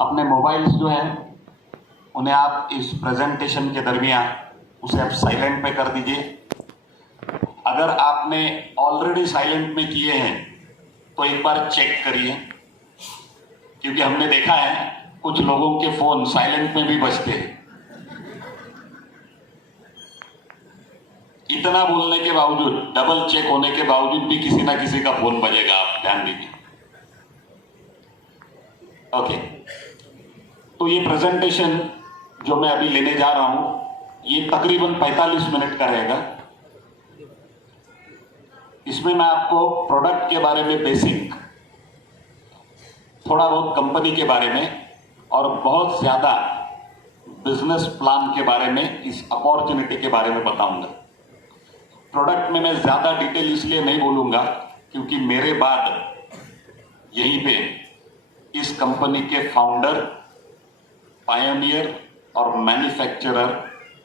अपने मोबाइल्स जो हैं उन्हें आप इस प्रेजेंटेशन के दरमियान उसे आप साइलेंट पे कर दीजिए। अगर आपने ऑलरेडी साइलेंट में किए हैं तो एक बार चेक करिए, क्योंकि हमने देखा है कुछ लोगों के फोन साइलेंट में भी बजते हैं। इतना बोलने के बावजूद, डबल चेक होने के बावजूद भी किसी ना किसी का फोन बजेगा, आप ध्यान दीजिए। ओके, तो ये प्रेजेंटेशन जो मैं अभी लेने जा रहा हूं ये तकरीबन 45 मिनट का रहेगा। इसमें मैं आपको प्रोडक्ट के बारे में बेसिक, थोड़ा बहुत कंपनी के बारे में और बहुत ज्यादा बिजनेस प्लान के बारे में, इस अपॉर्चुनिटी के बारे में बताऊंगा। प्रोडक्ट में मैं ज्यादा डिटेल इसलिए नहीं बोलूंगा क्योंकि मेरे बाद यहीं पे इस कंपनी के फाउंडर, पायोनियर और मैन्युफैक्चरर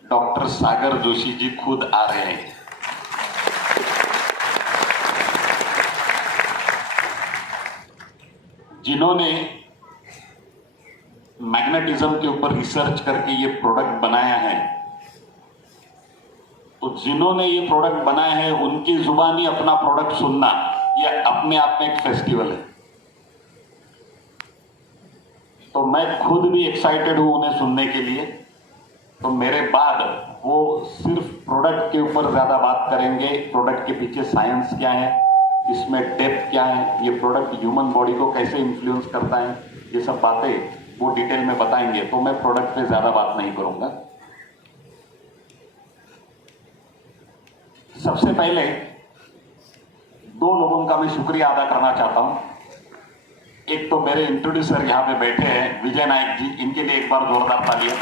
डॉक्टर सागर जोशी जी खुद आ रहे हैं। जिन्होंने मैग्नेटिज्म के ऊपर रिसर्च करके ये प्रोडक्ट बनाया है, तो जिन्होंने ये प्रोडक्ट बनाया है उनकी जुबानी अपना प्रोडक्ट सुनना ये अपने आप में एक फेस्टिवल है। तो मैं खुद भी एक्साइटेड हूं उन्हें सुनने के लिए। तो मेरे बाद वो सिर्फ प्रोडक्ट के ऊपर ज्यादा बात करेंगे, प्रोडक्ट के पीछे साइंस क्या है, इसमें डेप्थ क्या है, ये प्रोडक्ट ह्यूमन बॉडी को कैसे इन्फ्लुएंस करता है, ये सब बातें वो डिटेल में बताएंगे। तो मैं प्रोडक्ट पे ज्यादा बात नहीं करूंगा। सबसे पहले दो लोगों का मैं शुक्रिया अदा करना चाहता हूं। एक तो मेरे इंट्रोड्यूसर यहां पे बैठे हैं विजय नायक जी, इनके लिए एक बार जोरदार तालियां।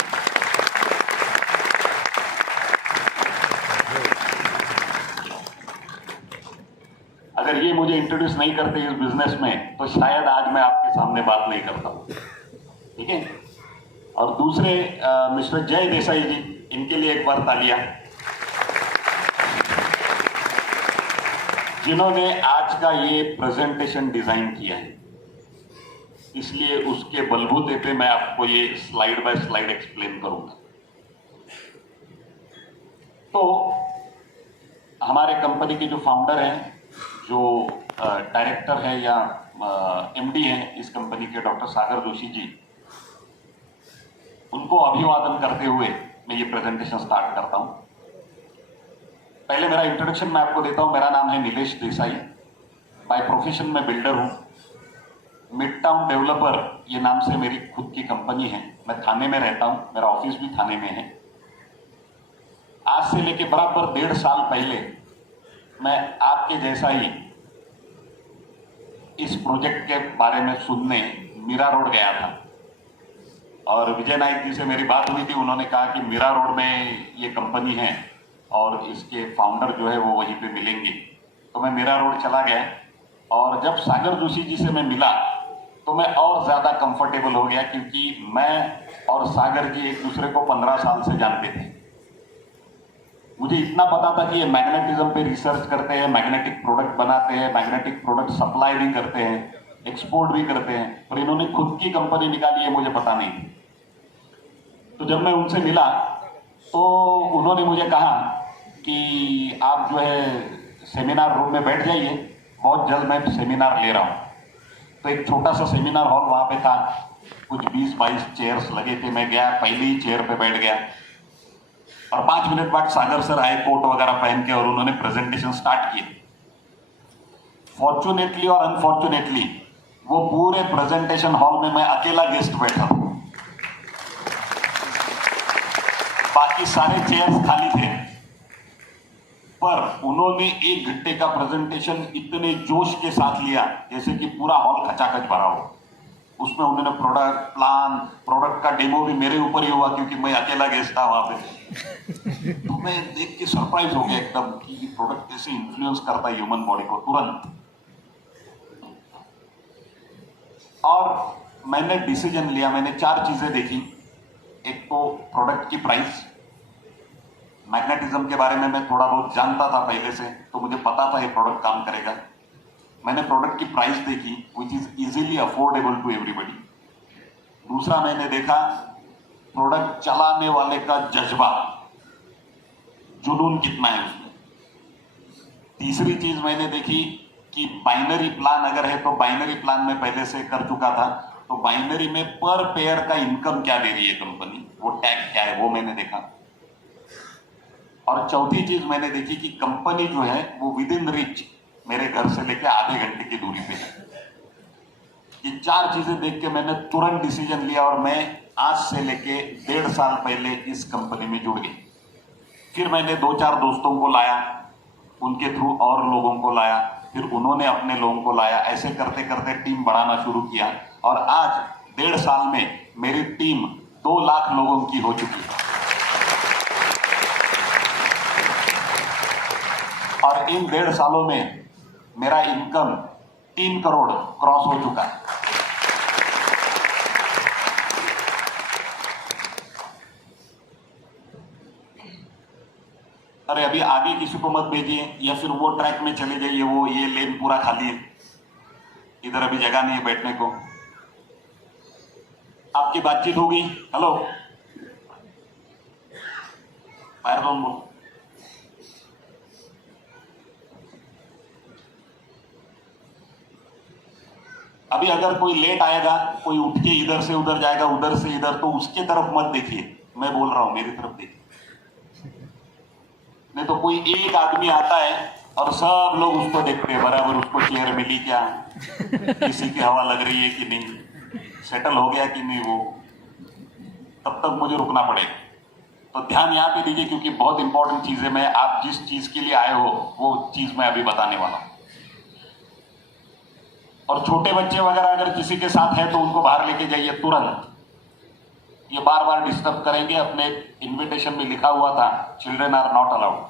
अगर ये मुझे इंट्रोड्यूस नहीं करते इस बिजनेस में तो शायद आज मैं आपके सामने बात नहीं करता हूं, ठीक है। और दूसरे मिस्टर जय देसाई जी, इनके लिए एक बार तालियां, जिन्होंने आज का ये प्रेजेंटेशन डिजाइन किया है। इसलिए उसके बलबूते पे मैं आपको ये स्लाइड बाय स्लाइड एक्सप्लेन करूंगा। तो हमारे कंपनी के जो फाउंडर हैं, जो डायरेक्टर है या एमडी हैं इस कंपनी के, डॉक्टर सागर जोशी जी, उनको अभिवादन करते हुए मैं ये प्रेजेंटेशन स्टार्ट करता हूं। पहले मेरा इंट्रोडक्शन मैं आपको देता हूं। मेरा नाम है नीलेश देसाई। बाय प्रोफेशन में बिल्डर हूं। मिड टाउन डेवलपर ये नाम से मेरी खुद की कंपनी है। मैं थाने में रहता हूं, मेरा ऑफिस भी थाने में है। आज से लेके बराबर 1.5 साल पहले मैं आपके जैसा ही इस प्रोजेक्ट के बारे में सुनने मीरा रोड गया था और विजय नायक जी से मेरी बात हुई थी। उन्होंने कहा कि मीरा रोड में ये कंपनी है और इसके फाउंडर जो है वो वहीं पे मिलेंगे। तो मैं मीरा रोड चला गया और जब सागर जोशी जी से मैं मिला तो मैं और ज्यादा कंफर्टेबल हो गया, क्योंकि मैं और सागर जी एक दूसरे को 15 साल से जानते थे। मुझे इतना पता था कि ये मैग्नेटिज्म पे रिसर्च करते हैं, मैग्नेटिक प्रोडक्ट बनाते हैं, मैग्नेटिक प्रोडक्ट सप्लाई भी करते हैं, एक्सपोर्ट भी करते हैं, पर इन्होंने खुद की कंपनी निकाली है मुझे पता नहीं। तो जब मैं उनसे मिला तो उन्होंने मुझे कहा कि आप जो है सेमिनार रूम में बैठ जाइए, बहुत जल्द मैं सेमिनार ले रहा हूँ। तो एक छोटा सा सेमिनार हॉल वहाँ पे था, कुछ 20-22 चेयर्स लगे थे। मैं गया, पहली ही चेयर पे बैठ गया और 5 मिनट बाद सागर सर आए कोट वगैरह पहन के और उन्होंने प्रेजेंटेशन स्टार्ट किए। फॉर्चुनेटली और अनफॉर्चुनेटली वो पूरे प्रेजेंटेशन हॉल में मैं अकेला गेस्ट बैठा हूं, बाकी सारे चेयर्स खाली थे। पर उन्होंने 1 घंटे का प्रेजेंटेशन इतने जोश के साथ लिया जैसे कि पूरा हॉल खचाखच भरा हो। उसमें उन्होंने प्रोडक्ट प्लान, प्रोडक्ट का डेमो भी मेरे ऊपर ही हुआ क्योंकि मैं अकेला गेस्ट था वहां पे। तो मैं देख के सरप्राइज हो गया एकदम कि ये प्रोडक्ट कैसे इन्फ्लुएंस करता है ह्यूमन बॉडी को तुरंत। और मैंने डिसीजन लिया, मैंने 4 चीजें देखी। एक तो प्रोडक्ट की प्राइस। मैग्नेटिज्म के बारे में मैं थोड़ा बहुत जानता था पहले से, तो मुझे पता था ये प्रोडक्ट काम करेगा। मैंने प्रोडक्ट की प्राइस देखी, which is easily affordable to everybody. दूसरा मैंने देखा प्रोडक्ट चलाने वाले का जज्बा, जुनून कितना है उसमें। तीसरी चीज मैंने देखी कि बाइनरी प्लान अगर है तो बाइनरी प्लान में पहले से कर चुका था, तो बाइनरी में पर पेयर का इनकम क्या दे रही है कंपनी, वो टैग क्या है वो मैंने देखा। और चौथी चीज मैंने देखी कि कंपनी जो है वो विद इन रिच मेरे घर से लेके आधे घंटे की दूरी पे है। ये चार चीजें देख के मैंने तुरंत डिसीजन लिया और मैं आज से लेके 1.5 साल पहले इस कंपनी में जुड़ गई। फिर मैंने 2-4 दोस्तों को लाया, उनके थ्रू और लोगों को लाया, फिर उन्होंने अपने लोगों को लाया, ऐसे करते करते टीम बढ़ाना शुरू किया और आज 1.5 साल में मेरी टीम 2 लाख लोगों की हो चुकी है। और इन 1.5 सालों में मेरा इनकम 3 करोड़ क्रॉस हो चुका है। अरे अभी आगे किसी को मत भेजिए या फिर वो ट्रैक में चले जाइए, वो ये लेन पूरा खाली है, इधर अभी जगह नहीं है बैठने को। आपकी बातचीत होगी, हेलो बाहर कौन बोल। अभी अगर कोई लेट आएगा, कोई उठ के इधर से उधर जाएगा, उधर से इधर, तो उसके तरफ मत देखिए, मैं बोल रहा हूं मेरी तरफ देखिए। नहीं तो कोई एक आदमी आता है और सब लोग उसको देखते हैं, बराबर उसको चेयर मिली क्या, किसी की हवा लग रही है कि नहीं, सेटल हो गया कि नहीं, वो तब तक मुझे रुकना पड़ेगा। तो ध्यान यहाँ पे दीजिए क्योंकि बहुत इंपॉर्टेंट चीज है। मैं आप जिस चीज के लिए आए हो वो चीज मैं अभी बताने वाला हूं। और छोटे बच्चे वगैरह अगर किसी के साथ है तो उनको बाहर लेके जाइए तुरंत, ये बार बार डिस्टर्ब करेंगे। अपने इनविटेशन में लिखा हुआ था चिल्ड्रन आर नॉट अलाउड।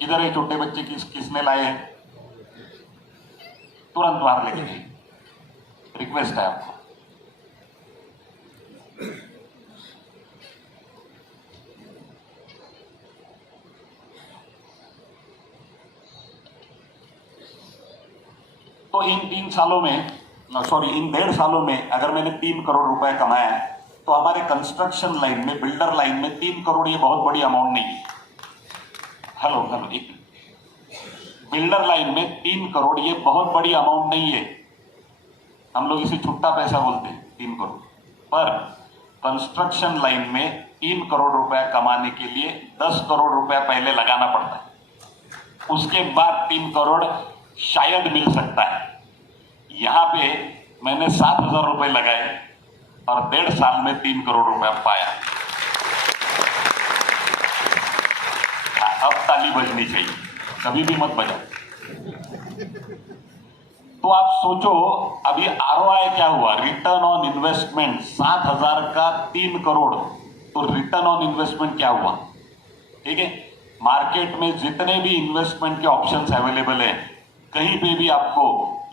किधर है छोटे बच्चे, किसने लाए हैं, तुरंत बाहर लेके जाइए, रिक्वेस्ट है आपको। तो इन 3 सालों में, इन 1.5 सालों में अगर मैंने 3 करोड़ रुपए कमाया है तो हमारे कंस्ट्रक्शन लाइन में, बिल्डर लाइन में 3 करोड़ ये बहुत बड़ी अमाउंट नहीं है। हेलो एक बिल्डर लाइन में 3 करोड़ ये बहुत बड़ी अमाउंट नहीं है। हम लोग इसे छुट्टा पैसा बोलते हैं 3 करोड़, पर कंस्ट्रक्शन लाइन में 3 करोड़ रुपए कमाने के लिए 10 करोड़ रुपए पहले लगाना पड़ता है, उसके बाद 3 करोड़ शायद मिल सकता है। यहां पे मैंने 7,000 रुपए लगाए और 1.5 साल में 3 करोड़ रुपए पाया। अब ताली बजनी चाहिए, कभी भी मत बजा। तो आप सोचो अभी आरओआई क्या हुआ, रिटर्न ऑन इन्वेस्टमेंट 7,000 का 3 करोड़, तो रिटर्न ऑन इन्वेस्टमेंट क्या हुआ। ठीक है, मार्केट में जितने भी इन्वेस्टमेंट के ऑप्शंस अवेलेबल है कहीं पे भी आपको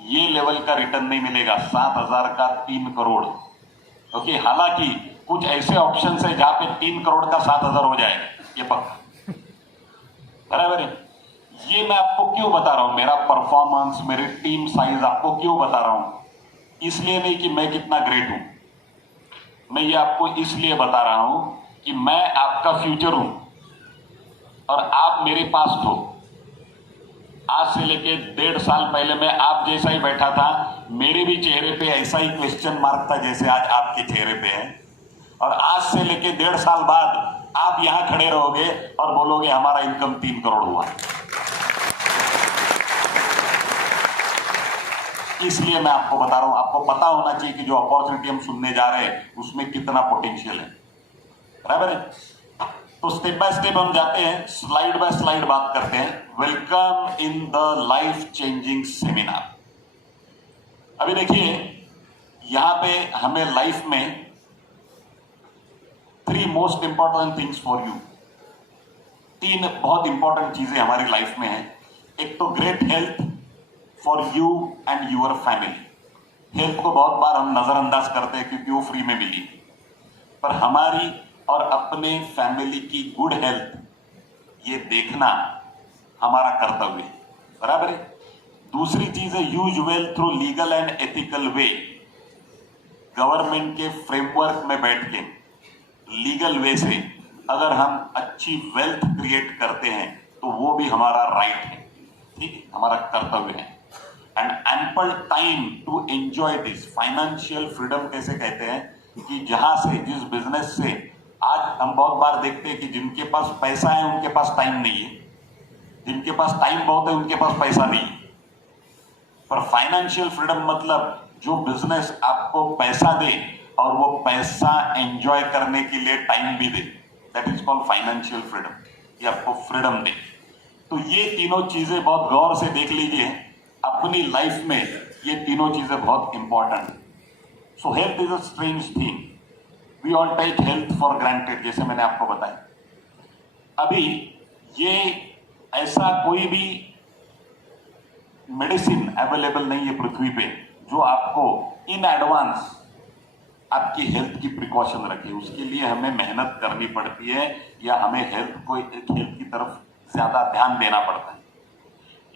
ये लेवल का रिटर्न नहीं मिलेगा, 7,000 का 3 करोड़। ओके, हालांकि कुछ ऐसे ऑप्शंस है जहां पे 3 करोड़ का 7,000 हो जाए, ये पक्का बराबर है। ये मैं आपको क्यों बता रहा हूं, मेरा परफॉर्मेंस, मेरी टीम साइज आपको क्यों बता रहा हूं, इसलिए नहीं कि मैं कितना ग्रेट हूं, मैं ये आपको इसलिए बता रहा हूं कि मैं आपका फ्यूचर हूं और आप मेरे पास्ट हो। आज से लेके 1.5 साल पहले मैं आप जैसा ही बैठा था, मेरे भी चेहरे पे ऐसा ही क्वेश्चन मार्क था जैसे आज आपके चेहरे पे है। और आज से लेके 1.5 साल बाद आप यहां खड़े रहोगे और बोलोगे हमारा इनकम 3 करोड़ हुआ। इसलिए मैं आपको बता रहा हूं, आपको पता होना चाहिए कि जो अपॉर्चुनिटी हम सुनने जा रहे हैं उसमें कितना पोटेंशियल है, बराबर है। तो स्टेप बाय स्टेप हम जाते हैं, स्लाइड बाय स्लाइड बात करते हैं। Welcome in the life changing seminar. अभी देखिए यहां पे हमें लाइफ में 3 most important things for you, 3 बहुत इंपॉर्टेंट चीजें हमारी लाइफ में है। एक तो great health for you and your family. Health को बहुत बार हम नजरअंदाज करते हैं क्योंकि वो फ्री में मिली, पर हमारी और अपने फैमिली की गुड हेल्थ ये देखना हमारा कर्तव्य है, बराबर है। दूसरी चीज है use wealth through legal and ethical way. Government के फ्रेमवर्क में बैठ के लीगल वे से अगर हम अच्छी वेल्थ क्रिएट करते हैं तो वो भी हमारा राइट है, ठीक है, हमारा कर्तव्य है। And ample time to enjoy this. Financial freedom कैसे कहते हैं कि जहां से, जिस बिजनेस से, आज हम बहुत बार देखते हैं कि जिनके पास पैसा है उनके पास टाइम नहीं है, जिनके पास टाइम बहुत है उनके पास पैसा नहीं है। पर फाइनेंशियल फ्रीडम मतलब जो बिजनेस आपको पैसा दे और वो पैसा एंजॉय करने के लिए टाइम भी दे, that is called financial freedom, ये आपको फ्रीडम दे। तो ये तीनों चीजें बहुत गौर से देख लीजिए अपनी लाइफ में, ये तीनों चीजें बहुत important. So health is a strange thing, we all take health for granted, जैसे मैंने आपको बताया। अभी ये ऐसा कोई भी मेडिसिन अवेलेबल नहीं है पृथ्वी पे जो आपको इन एडवांस आपकी हेल्थ की प्रिकॉशन रखे। उसके लिए हमें मेहनत करनी पड़ती है या हमें हेल्थ की तरफ ज्यादा ध्यान देना पड़ता है।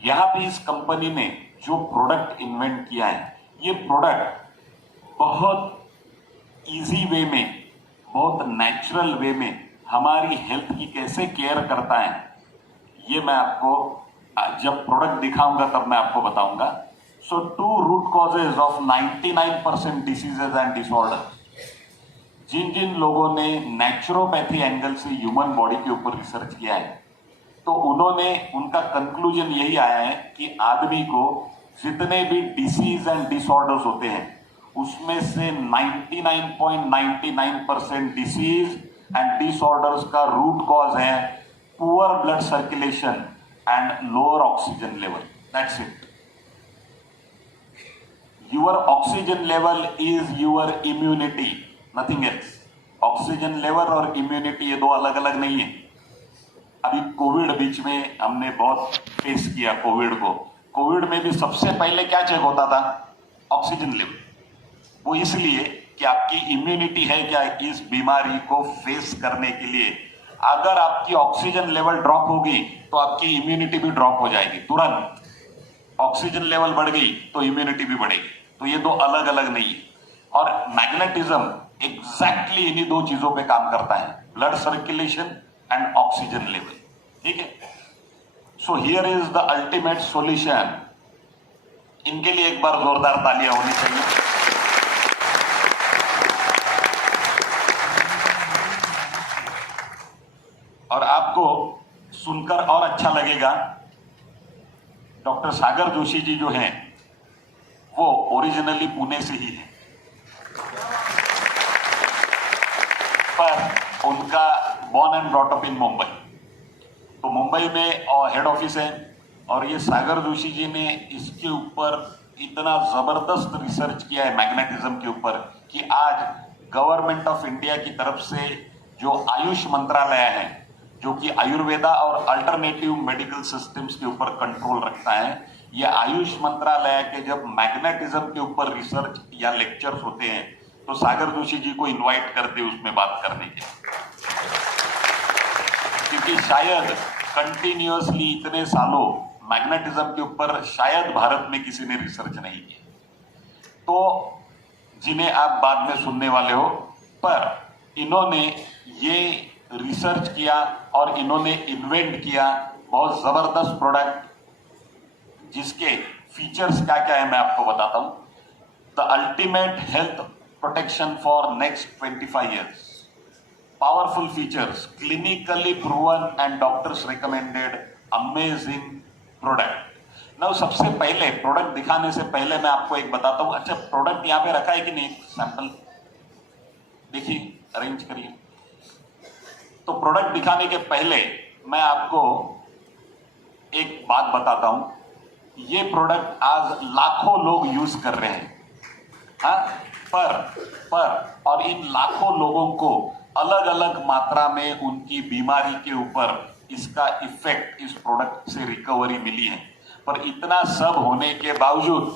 यहां पे इस कंपनी ने जो प्रोडक्ट इन्वेंट किया है, ये प्रोडक्ट बहुत इजी वे में, बहुत नेचुरल वे में हमारी हेल्थ की कैसे केयर करता है, ये मैं आपको जब प्रोडक्ट दिखाऊंगा तब मैं आपको बताऊंगा। So 2 root causes of 99% diseases and disorder. जिन जिन लोगों ने नेचुरोपैथी एंगल से ह्यूमन बॉडी के ऊपर रिसर्च किया है, तो उनका कंक्लूजन यही आया है कि आदमी को जितने भी डिसीज एंड डिसऑर्डर्स होते हैं उसमें से 99.99% डिसीज एंड डिसऑर्डर्स का रूट कॉज है poor blood circulation and lower oxygen level. That's it. Your oxygen level is your immunity, nothing else. Oxygen level और इम्यूनिटी ये दो अलग अलग नहीं है। अभी कोविड बीच में हमने बहुत फेस किया कोविड को। कोविड में भी सबसे पहले क्या चेक होता था? Oxygen level. वो इसलिए कि आपकी इम्यूनिटी है क्या इस बीमारी को फेस करने के लिए। अगर आपकी ऑक्सीजन लेवल ड्रॉप होगी तो आपकी इम्यूनिटी भी ड्रॉप हो जाएगी तुरंत। ऑक्सीजन लेवल बढ़ गई तो इम्यूनिटी भी बढ़ेगी। तो ये दो अलग अलग नहीं है। और मैग्नेटिज्म एग्जैक्टली इन्हीं दो चीजों पे काम करता है, blood circulation and oxygen level. ठीक है। So here is the ultimate solution. इनके लिए एक बार जोरदार तालियां होनी चाहिए। और आपको सुनकर और अच्छा लगेगा, डॉक्टर सागर जोशी जी जो हैं वो ओरिजिनली पुणे से ही है, पर उनका born and brought up in Mumbai. तो मुंबई में हेड ऑफिस है और ये सागर जोशी जी ने इसके ऊपर इतना जबरदस्त रिसर्च किया है मैग्नेटिज्म के ऊपर कि आज गवर्नमेंट ऑफ इंडिया की तरफ से जो आयुष मंत्रालय है, जो कि आयुर्वेदा और अल्टरनेटिव मेडिकल सिस्टम्स के ऊपर कंट्रोल रखता है, ये आयुष मंत्रालय के जब मैग्नेटिज्म के ऊपर रिसर्च या लेक्चर्स होते हैं तो सागर जोशी जी को इनवाइट करते उसमें बात करने के, क्योंकि शायद कंटिन्यूअसली इतने सालों मैग्नेटिज्म के ऊपर शायद भारत में किसी ने रिसर्च नहीं की, तो जिन्हें आप बाद में सुनने वाले हो। पर इन्होंने ये रिसर्च किया और इन्होंने इन्वेंट किया बहुत जबरदस्त प्रोडक्ट जिसके फीचर्स क्या क्या है मैं आपको बताता हूं। The ultimate health protection for next 25 years, powerful features, clinically proven and doctors recommended, amazing product. ना सबसे पहले प्रोडक्ट दिखाने से पहले मैं आपको एक बताता हूं। अच्छा, प्रोडक्ट यहां पे रखा है कि नहीं? सैंपल देखिए, अरेंज करिए। तो प्रोडक्ट दिखाने के पहले मैं आपको एक बात बताता हूं। ये प्रोडक्ट आज लाखों लोग यूज कर रहे हैं, हाँ, पर और इन लाखों लोगों को अलग अलग मात्रा में उनकी बीमारी के ऊपर इसका इफेक्ट, इस प्रोडक्ट से रिकवरी मिली है। पर इतना सब होने के बावजूद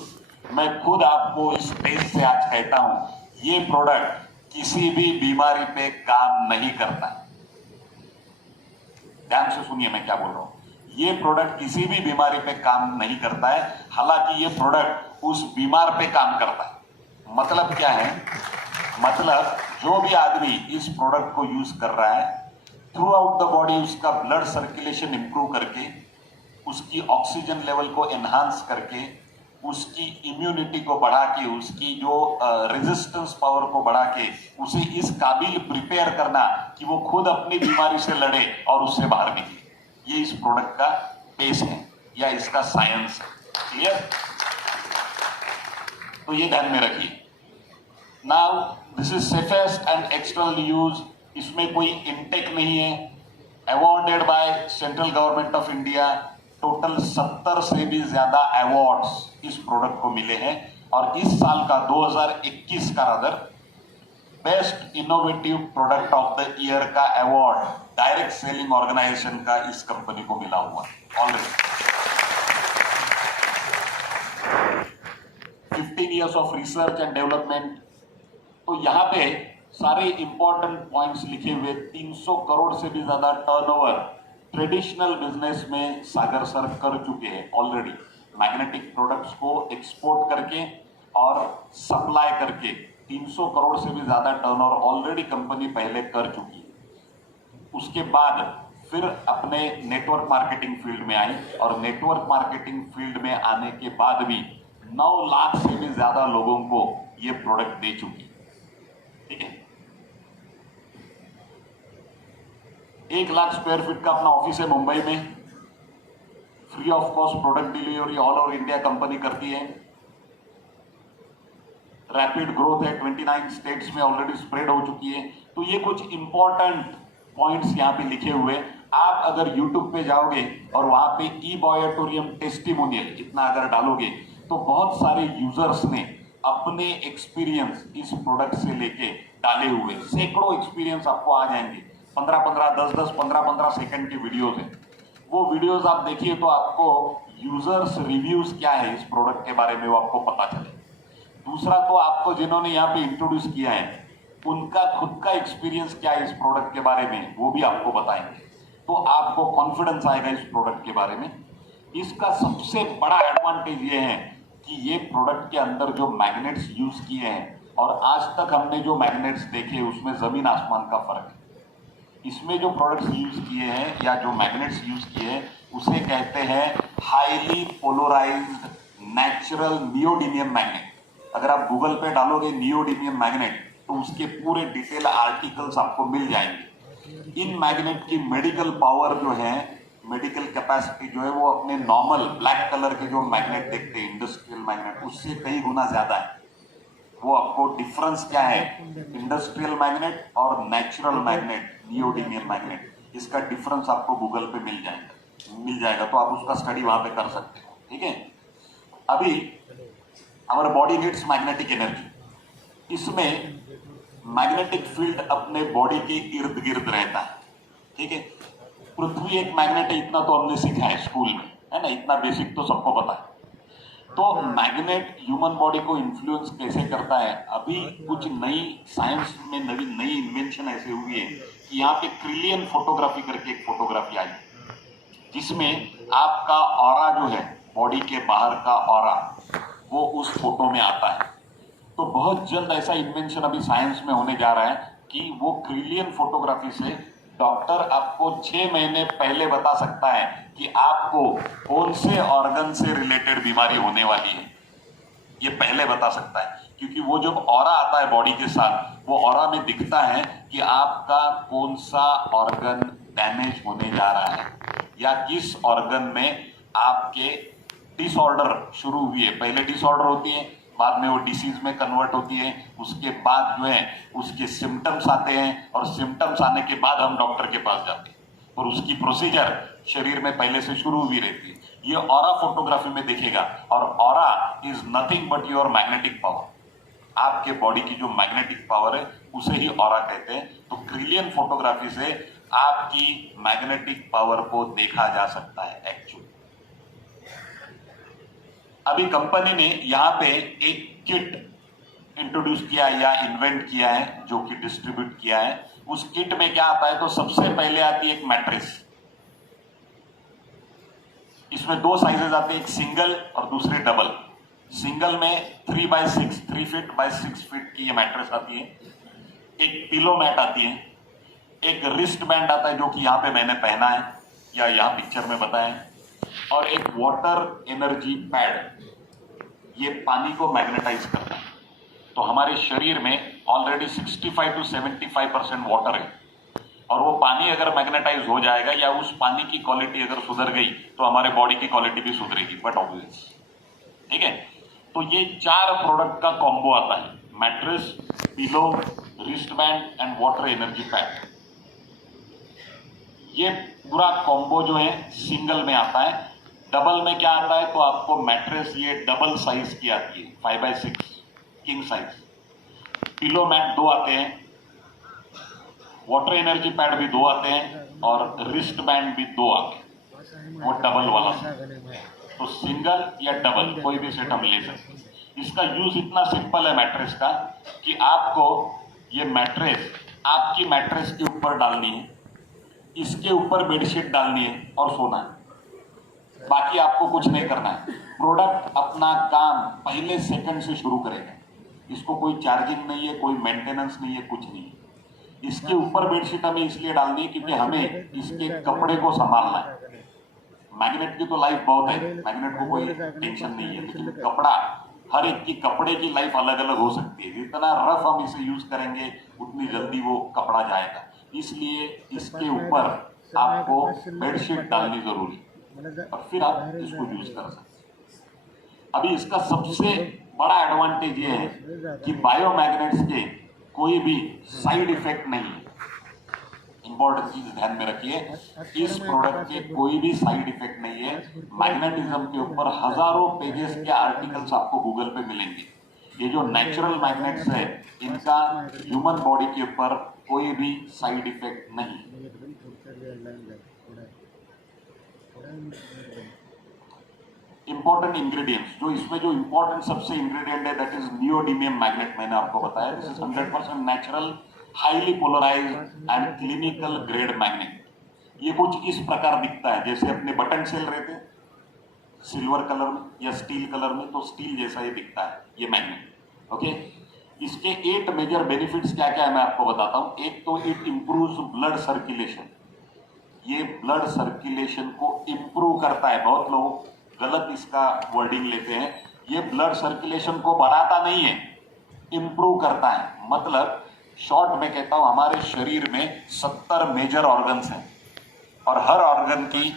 मैं खुद आपको इस स्टेज से आज कहता हूं, ये प्रोडक्ट किसी भी बीमारी पे काम नहीं करता। ध्यान से सुनिए मैं क्या बोल रहा हूं। ये प्रोडक्ट किसी भी बीमारी पे काम नहीं करता है, हालांकि ये प्रोडक्ट उस बीमार पे काम करता है। मतलब क्या है? मतलब जो भी आदमी इस प्रोडक्ट को यूज कर रहा है, थ्रू आउट द बॉडी उसका ब्लड सर्कुलेशन इंप्रूव करके, उसकी ऑक्सीजन लेवल को एनहांस करके, उसकी इम्यूनिटी को बढ़ा के, उसकी जो रेजिस्टेंस पावर को बढ़ा के उसे इस काबिल प्रिपेयर करना कि वो खुद अपनी बीमारी से लड़े और उससे बाहर निकले, ये इस प्रोडक्ट का बेस है या इसका साइंस है। क्लियर? तो ये ध्यान में रखिए। Now this is safest and external use, इसमें कोई इनटेक नहीं है, awarded by central government of India. Total 70 से भी ज्यादा अवार्ड्स इस प्रोडक्ट को मिले हैं और इस साल का 2021 का rather best innovative product of the year का अवार्ड डायरेक्ट सेलिंग ऑर्गेनाइजेशन का इस कंपनी को मिला हुआ already. 15 years of research and development. तो यहां पे सारे इंपॉर्टेंट पॉइंट्स लिखे हुए। 300 करोड़ से भी ज्यादा टर्नओवर ट्रेडिशनल बिजनेस में सागर सर कर चुके हैं ऑलरेडी, मैग्नेटिक प्रोडक्ट्स को एक्सपोर्ट करके और सप्लाई करके 300 करोड़ से भी ज्यादा टर्नओवर ऑलरेडी कंपनी पहले कर चुकी है। उसके बाद फिर अपने नेटवर्क मार्केटिंग फील्ड में आई और नेटवर्क मार्केटिंग फील्ड में आने के बाद भी 9 लाख से भी ज्यादा लोगों को ये प्रोडक्ट दे चुकी है। ठीक है, 1 लाख स्क्वायर फीट का अपना ऑफिस है मुंबई में, free of cost product delivery all over India company करती है। रैपिड ग्रोथ है, 29 स्टेट्स में ऑलरेडी स्प्रेड हो चुकी है। तो ये कुछ इंपॉर्टेंट पॉइंट्स यहाँ पे लिखे हुए। आप अगर YouTube पे जाओगे और वहां पे ई-बॉयोटोरियम टेस्टिमोनियल इतना अगर डालोगे तो बहुत सारे यूजर्स ने अपने एक्सपीरियंस इस प्रोडक्ट से लेके डाले हुए, सैकड़ों एक्सपीरियंस आपको आ जाएंगे। 15-15, 10-10, 15-15 सेकंड के वीडियोस हैं। वो वीडियोस आप देखिए तो आपको यूजर्स रिव्यूज क्या है इस प्रोडक्ट के बारे में वो आपको पता चले। दूसरा तो आपको जिन्होंने यहाँ पे इंट्रोड्यूस किया है उनका खुद का एक्सपीरियंस क्या है इस प्रोडक्ट के बारे में वो भी आपको बताएंगे, तो आपको कॉन्फिडेंस आएगा इस प्रोडक्ट के बारे में। इसका सबसे बड़ा एडवांटेज ये है कि ये प्रोडक्ट के अंदर जो मैग्नेट्स यूज किए हैं और आज तक हमने जो मैग्नेट्स देखे उसमें जमीन आसमान का फर्क है। इसमें जो प्रोडक्ट्स यूज किए हैं या जो मैग्नेट्स यूज किए हैं उसे कहते हैं highly polarised natural neodymium magnet. अगर आप गूगल पे डालोगे नियोडीमियम मैग्नेट तो उसके पूरे डिटेल आर्टिकल्स आपको मिल जाएंगे। इन मैग्नेट की मेडिकल पावर जो है, मेडिकल कैपेसिटी जो है वो अपने नॉर्मल ब्लैक कलर के जो मैग्नेट देखते हैं इंडस्ट्रियल मैग्नेट उससे कई गुना ज्यादा है। वो आपको डिफरेंस क्या है इंडस्ट्रियल मैग्नेट और नेचुरल मैग्नेट नियोडीमियम मैग्नेट, इसका डिफरेंस आपको गूगल पे मिल जाएगा तो आप उसका स्टडी वहां पे कर सकते हो। ठीक है, अभी हमारा बॉडी नीड्स मैग्नेटिक एनर्जी। इसमें मैग्नेटिक फील्ड अपने बॉडी के इर्द गिर्द रहता है। ठीक है, पृथ्वी एक मैग्नेट है, इतना तो हमने सीखा है स्कूल में, है ना, इतना बेसिक तो सबको पता है। तो मैग्नेट ह्यूमन बॉडी को इन्फ्लुएंस कैसे करता है, अभी कुछ नई साइंस में नई इन्वेंशन ऐसे हुई है कि यहाँ पे क्रिलियन फोटोग्राफी करके एक फोटोग्राफी आई जिसमें आपका ऑरा जो है बॉडी के बाहर का ऑरा वो उस फोटो में आता है। तो बहुत जल्द ऐसा इन्वेंशन अभी साइंस में होने जा रहा है कि वो क्रिलियन फोटोग्राफी से डॉक्टर आपको 6 महीने पहले बता सकता है कि आपको कौन से ऑर्गन से रिलेटेड बीमारी होने वाली है। ये पहले बता सकता है क्योंकि वो जब ऑरा आता है बॉडी के साथ वो ऑरा में दिखता है कि आपका कौन सा ऑर्गन डैमेज होने जा रहा है या किस ऑर्गन में आपके डिसऑर्डर शुरू हुई है। पहले डिसऑर्डर होती है, बाद में वो डिसीज में कन्वर्ट होती है, उसके बाद जो है उसके सिम्टम्स आते हैं और सिम्टम्स आने के बाद हम डॉक्टर के पास जाते हैं और उसकी प्रोसीजर शरीर में पहले से शुरू हुई रहती है। ये ऑरा फोटोग्राफी में देखेगा और aura is nothing but your magnetic power. आपके बॉडी की जो मैग्नेटिक पावर है उसे ही ऑरा कहते हैं। तो क्रिलियन फोटोग्राफी से आपकी मैग्नेटिक पावर को देखा जा सकता है एक्चुअली। अभी कंपनी ने यहाँ पे एक किट इंट्रोड्यूस किया या इन्वेंट किया है जो कि डिस्ट्रीब्यूट किया है। उस किट में क्या आता है तो सबसे पहले आती है एक मैट्रेस। इसमें दो साइजेज आते हैं, एक सिंगल और दूसरे डबल। सिंगल में 3 फीट बाय 6 फीट की ये मैट्रेस आती है, एक पिलो मैट आती है, एक रिस्ट बैंड आता है जो कि यहाँ पे मैंने पहना है या यहाँ पिक्चर में बताया है, और एक वाटर एनर्जी पैड, ये पानी को मैग्नेटाइज करता है। तो हमारे शरीर में ऑलरेडी 65 to 75% वाटर है, और वो पानी अगर मैग्नेटाइज हो जाएगा या उस पानी की क्वालिटी अगर सुधर गई तो हमारे बॉडी की क्वालिटी भी सुधरेगी, बट ऑब्वियस, ठीक है। तो ये 4 प्रोडक्ट का कॉम्बो आता है, mattress, pillow, wrist band and water energy pack. ये पूरा कॉम्बो जो है सिंगल में आता है। डबल में क्या आता है, तो आपको मैट्रेस ये डबल साइज की आती है, 5x6 king size. Pillow mat 2 आते हैं, वाटर एनर्जी पैड भी 2 आते हैं, और रिस्ट बैंड भी 2 आते हैं, वो डबल वाला। तो सिंगल या डबल कोई भी सेट हम ले सकते हैं। इसका यूज इतना सिंपल है मैट्रेस का कि आपको ये मैट्रेस आपकी मैट्रेस के ऊपर डालनी है, इसके ऊपर बेडशीट डालनी है और सोना है, बाकी आपको कुछ नहीं करना है। प्रोडक्ट अपना काम पहले सेकंड से शुरू करेगा, इसको कोई चार्जिंग नहीं है, कोई मेंटेनेंस नहीं है, कुछ नहीं है। इसके ऊपर बेडशीट हमें इसलिए डालनी है क्योंकि हमें इसके कपड़े को संभालना है। मैग्नेट की तो लाइफ बहुत है, मैग्नेट को कोई टेंशन नहीं है, लेकिन कपड़ा, हर एक की कपड़े की लाइफ अलग अलग हो सकती है। जितना रफ हम इसे यूज करेंगे उतनी जल्दी वो कपड़ा जाएगा, इसलिए इसके ऊपर आपको बेडशीट डालनी जरूरी और फिर आप इसको यूज कर सकते हैं। अभी इसका सबसे बड़ा एडवांटेज ये है कि बायोमैग्नेट्स के कोई भी साइड इफेक्ट नहीं है। इंपॉर्टेंट चीज ध्यान में रखिए, इस प्रोडक्ट के कोई भी साइड इफेक्ट नहीं है। मैग्नेटिज्म के ऊपर हजारों पेजेस के आर्टिकल्स आपको गूगल पे मिलेंगे। ये जो नेचुरल मैग्नेट्स है, इनका ह्यूमन बॉडी के ऊपर कोई भी साइड इफेक्ट नहीं। इंपॉर्टेंट इंग्रेडिएंट्स, जो इसमें जो इंपॉर्टेंट सबसे इंग्रेडिएंट है, दैट इज नियोडीमियम मैग्नेट। मैंने आपको बताया, this is 100% natural, highly polarised and clinical grade magnet. ये कुछ इस प्रकार दिखता है, जैसे अपने बटन सेल रहते हैं सिल्वर कलर में या स्टील कलर में, तो स्टील जैसा ये दिखता है ये मैग्नेट। ओके, इसके 8 मेजर बेनिफिट्स क्या क्या है मैं आपको बताता हूं। एक तो इट इंप्रूव्स ब्लड सर्कुलेशन, ये ब्लड सर्कुलेशन को इंप्रूव करता है। बहुत लोग गलत इसका वर्डिंग लेते हैं, ये ब्लड सर्कुलेशन को बढ़ाता नहीं है, इंप्रूव करता है। मतलब शॉर्ट में कहता हूं, हमारे शरीर में 70 मेजर ऑर्गन्स हैं और हर ऑर्गन की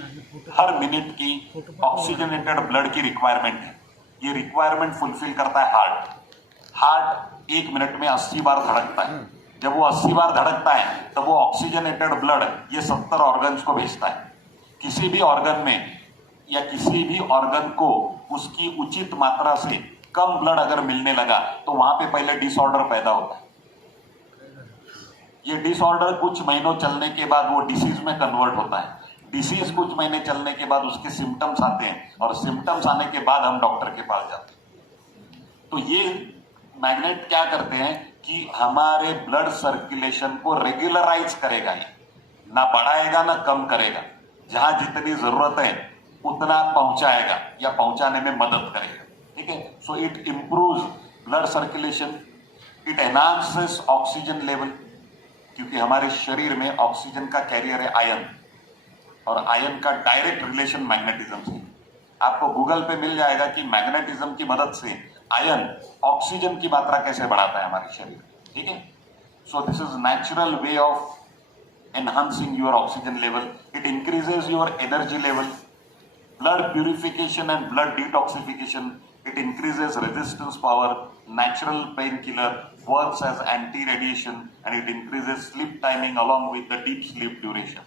हर मिनट की ऑक्सीजनेटेड ब्लड की रिक्वायरमेंट है। ये रिक्वायरमेंट फुलफिल करता है हार्ट। हार्ट 1 मिनट में 80 बार धड़कता है। जब वो 80 बार धड़कता है तब वो ऑक्सीजनेटेड ब्लड ये 70 ऑर्गन्स को भेजता है। किसी भी ऑर्गन में या किसी भी ऑर्गन को उसकी उचित मात्रा से कम ब्लड अगर मिलने लगा तो वहां पे पहले डिसऑर्डर पैदा होता है। ये डिसऑर्डर कुछ महीनों चलने के बाद वो डिसीज में कन्वर्ट होता है। डिसीज कुछ महीने चलने के बाद उसके सिम्टम्स आते हैं और सिम्टम्स आने के बाद हम डॉक्टर के पास जाते हैं। तो ये मैग्नेट क्या करते हैं कि हमारे ब्लड सर्कुलेशन को रेगुलराइज करेगा, ये ना बढ़ाएगा ना कम करेगा, जहां जितनी जरूरत है उतना पहुंचाएगा या पहुंचाने में मदद करेगा। ठीक है, so it improves blood circulation, it enhances oxygen level, क्योंकि हमारे शरीर में ऑक्सीजन का कैरियर है आयन, और आयन का डायरेक्ट रिलेशन मैग्नेटिज्म से। आपको गूगल पे मिल जाएगा कि मैग्नेटिज्म की मदद से आयन ऑक्सीजन की मात्रा कैसे बढ़ाता है हमारे शरीर में। ठीक है, so this is natural way of enhancing your oxygen level. It increases your energy level, blood purification and blood detoxification. It increases resistance power, natural painkiller, works as anti-radiation, and it increases sleep timing along with the deep sleep duration.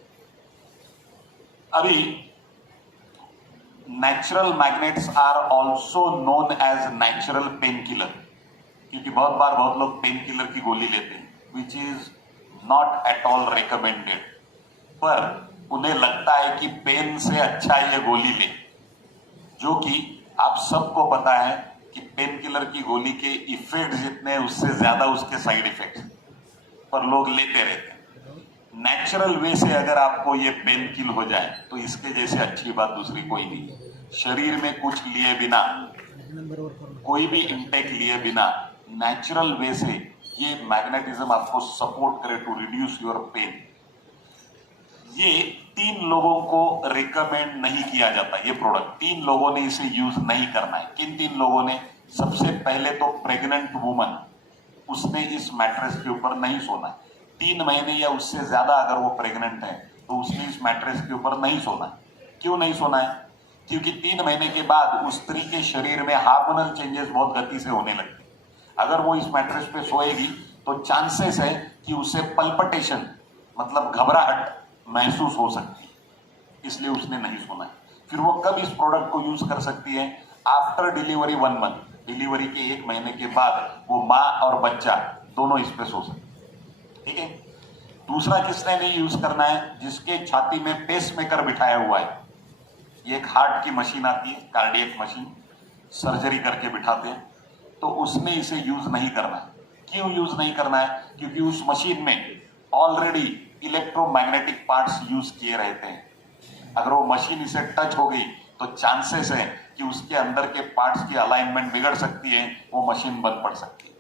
अभी natural magnets are also known as natural painkiller, क्योंकि बहुत लोग pain killer की गोली लेते हैं, which is not at all recommended. पर उन्हें लगता है कि पेन से अच्छा ये गोली ले, जो कि आप सबको पता है कि पेन किलर की गोली के इफेक्ट जितने हैं उससे ज्यादा उसके साइड इफेक्ट्स, पर लोग लेते रहते हैं। नेचुरल वे से अगर आपको ये पेन किल हो जाए तो इसके जैसे अच्छी बात दूसरी कोई नहीं है। शरीर में कुछ लिए बिना, कोई भी इंटेक लिए बिना नेचुरल वे से ये मैग्नेटिज्म आपको सपोर्ट करे टू रिड्यूस योर पेन। ये 3 लोगों को रिकमेंड नहीं किया जाता। ये प्रोडक्ट 3 लोगों ने इसे यूज नहीं करना है। किन 3 लोगों ने? सबसे पहले तो प्रेग्नेंट वुमन, उसने इस मैट्रेस के ऊपर नहीं सोना है। 3 महीने या उससे ज्यादा अगर वो प्रेग्नेंट है तो उसने इस मैट्रेस के ऊपर नहीं सोना है। क्यों नहीं सोना है? क्योंकि 3 महीने के बाद उस स्त्री के शरीर में हार्मोनल चेंजेस बहुत गति से होने लगते हैं। अगर वो इस मैट्रेस पे सोएगी तो चांसेस है कि उसे पल्पिटेशन मतलब घबराहट महसूस हो सकती है, इसलिए उसने नहीं सोना है। फिर वो कब इस प्रोडक्ट को यूज कर सकती है? आफ्टर डिलीवरी 1 मंथ, डिलीवरी के 1 महीने के बाद वो माँ और बच्चा दोनों इस पे सो सकते। ठीक है। दूसरा किसने नहीं यूज करना है? जिसके छाती में पेस मेकर बिठाया हुआ है। ये एक हार्ट की मशीन आती है, कार्डियक मशीन, सर्जरी करके बिठाते हैं, तो उसने इसे यूज नहीं करना है। क्यों यूज नहीं करना है? क्योंकि उस मशीन में ऑलरेडी इलेक्ट्रोमैग्नेटिक पार्ट्स यूज किए रहते हैं। अगर वो मशीन इसे टच हो गई तो चांसेस है कि उसके अंदर के पार्ट्स की अलाइनमेंट बिगड़ सकती है, वो मशीन बंद पड़ सकती है,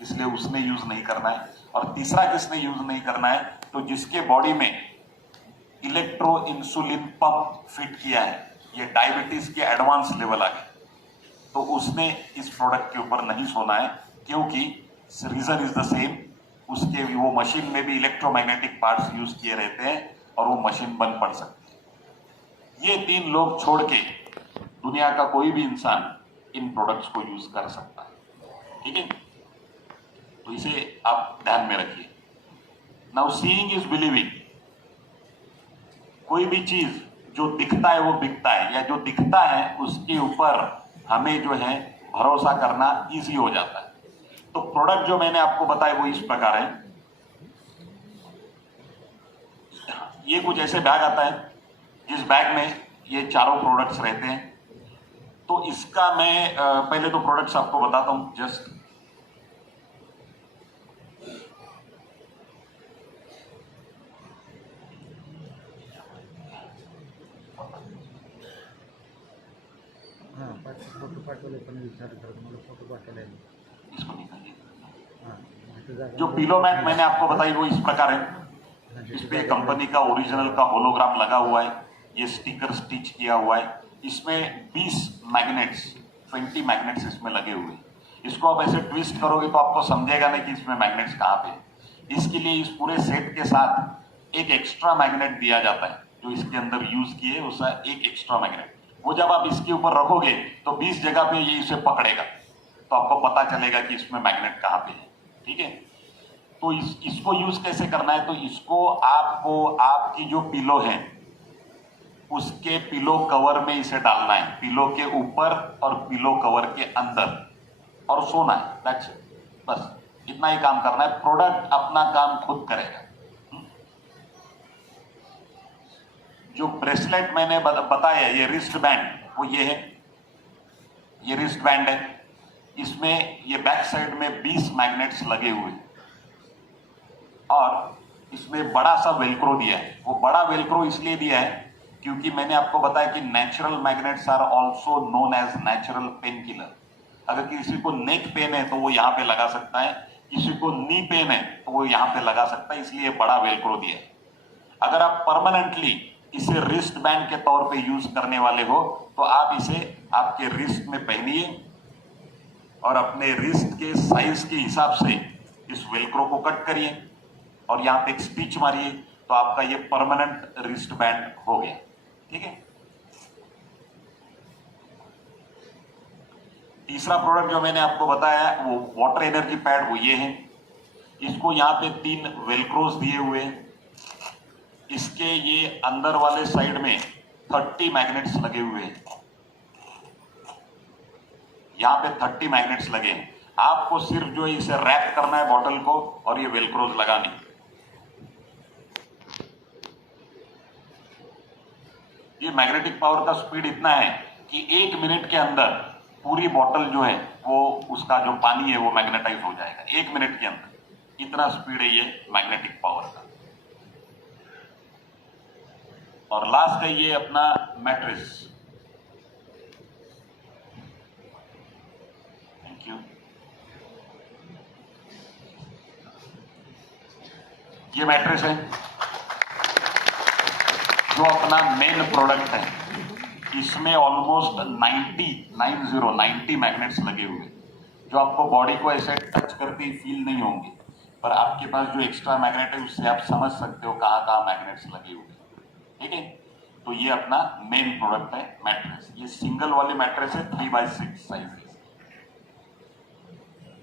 इसलिए उसने यूज नहीं करना है। और तीसरा किसने यूज नहीं करना है? तो जिसके बॉडी में इलेक्ट्रो इंसुलिन पंप फिट किया है, ये डायबिटीज के एडवांस लेवल आ गए, तो उसने इस प्रोडक्ट के ऊपर नहीं सोना है। क्योंकि रीजन इज द सेम, उसके वो मशीन में भी इलेक्ट्रोमैग्नेटिक पार्ट्स यूज किए रहते हैं और वो मशीन बंद पड़ सकती है। ये 3 लोग छोड़ के दुनिया का कोई भी इंसान इन प्रोडक्ट्स को यूज कर सकता है। ठीक है, तो इसे आप ध्यान में रखिए। Now seeing is believing. कोई भी चीज जो दिखता है वो बिकता है, या जो दिखता है उसके ऊपर हमें जो है भरोसा करना इजी हो जाता है। तो प्रोडक्ट जो मैंने आपको बताया वो इस प्रकार है। ये कुछ ऐसे बैग आता है जिस बैग में ये चारों प्रोडक्ट्स रहते हैं। तो इसका मैं पहले तो प्रोडक्ट्स आपको बताता हूं जस्ट। फोटो पाठवले पण विचार करत मला फोटो पाठवले इसको निकालिए। जो पिलो मैट मैंने आपको बताई वो इस प्रकार है। इस पे कंपनी का ओरिजिनल का होलोग्राम लगा हुआ है, ये स्टिकर स्टिच किया हुआ है। इसमें 20 मैग्नेट्स 20 मैग्नेट्स इसमें लगे हुए हैं। इसको आप ऐसे ट्विस्ट करोगे तो आपको समझेगा नहीं कि इसमें मैग्नेट्स कहाँ पे। इसके लिए इस पूरे सेट के साथ एक एक्स्ट्रा मैग्नेट दिया जाता है, जो इसके अंदर यूज किए उसका एक एक्स्ट्रा मैग्नेट। वो जब आप इसके ऊपर रखोगे तो 20 जगह पे ये इसे पकड़ेगा, तो आपको पता चलेगा कि इसमें मैग्नेट कहाँ पे है। ठीक है, तो इसको यूज कैसे करना है? तो इसको आपको आपकी जो पिलो है उसके पिलो कवर में इसे डालना है, पिलो के ऊपर और पिलो कवर के अंदर, और सोना है। दैट्स इट, बस इतना ही काम करना है। प्रोडक्ट अपना काम खुद करेगा। जो ब्रेसलेट मैंने बताया, ये रिस्ट बैंड, वो ये है, ये रिस्ट बैंड है। इसमें ये बैक साइड में 20 मैग्नेट्स लगे हुए हैं और इसमें बड़ा सा वेलक्रो दिया है। वो बड़ा वेलक्रो इसलिए दिया है क्योंकि मैंने आपको बताया कि natural magnets are also known as natural painkiller. अगर किसी को नेक पेन है तो वो यहाँ पे लगा सकता है, किसी को नी पेन है तो वो यहाँ पे लगा सकता है, इसलिए बड़ा वेलक्रो दिया है। अगर आप परमानेंटली इसे रिस्ट बैंड के तौर पे यूज करने वाले हो तो आप इसे आपके रिस्ट में पहनिए और अपने रिस्ट के साइज के हिसाब से इस वेलक्रो को कट करिए और यहाँ पे एक स्टिच मारिए, तो आपका ये परमानेंट रिस्ट बैंड हो गया। ठीक है। तीसरा प्रोडक्ट जो मैंने आपको बताया वो वाटर एनर्जी पैड, वो ये है। इसको यहाँ पे 3 वेलक्रोज दिए हुए हैं। इसके ये अंदर वाले साइड में 30 मैग्नेट्स लगे हुए हैं। यहाँ पे 30 मैग्नेट्स लगे हैं। आपको सिर्फ जो इसे रैप करना है बॉटल को और ये वेलक्रोज लगानी। ये मैग्नेटिक पावर का स्पीड इतना है कि 1 मिनट के अंदर पूरी बॉटल जो है वो उसका जो पानी है वो मैग्नेटाइज हो जाएगा 1 मिनट के अंदर। इतना स्पीड है ये मैग्नेटिक पावर का। और लास्ट है ये अपना मैट्रेस। Thank you. ये मैट्रेस है जो अपना मेन प्रोडक्ट है। इसमें ऑलमोस्ट 90 मैग्नेट्स लगे हुए, जो आपको बॉडी को ऐसे टच करते ही फील नहीं होंगे, पर आपके पास जो एक्स्ट्रा मैग्नेट है उससे आप समझ सकते हो कहाँ कहाँ मैग्नेट्स लगे हुए। ठीक है, तो ये अपना मेन प्रोडक्ट है मैट्रेस। ये सिंगल वाली मैट्रेस है 3x6 साइज है।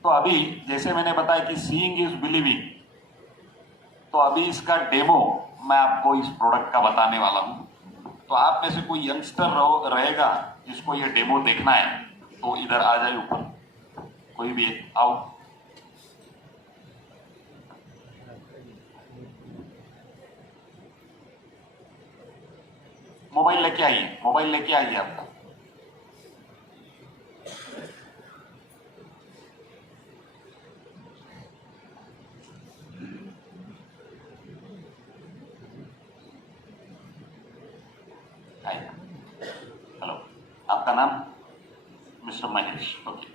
तो अभी जैसे मैंने बताया कि सीइंग इज बिलीविंग, तो अभी इसका डेमो मैं आपको इस प्रोडक्ट का बताने वाला हूं। तो आप में से कोई यंगस्टर रहेगा जिसको ये डेमो देखना है तो इधर आ जाए ऊपर, कोई भी आओ। मोबाइल लेके आइए, मोबाइल लेके आइए आपका। हेलो, आपका नाम? Mister Mahesh, okay.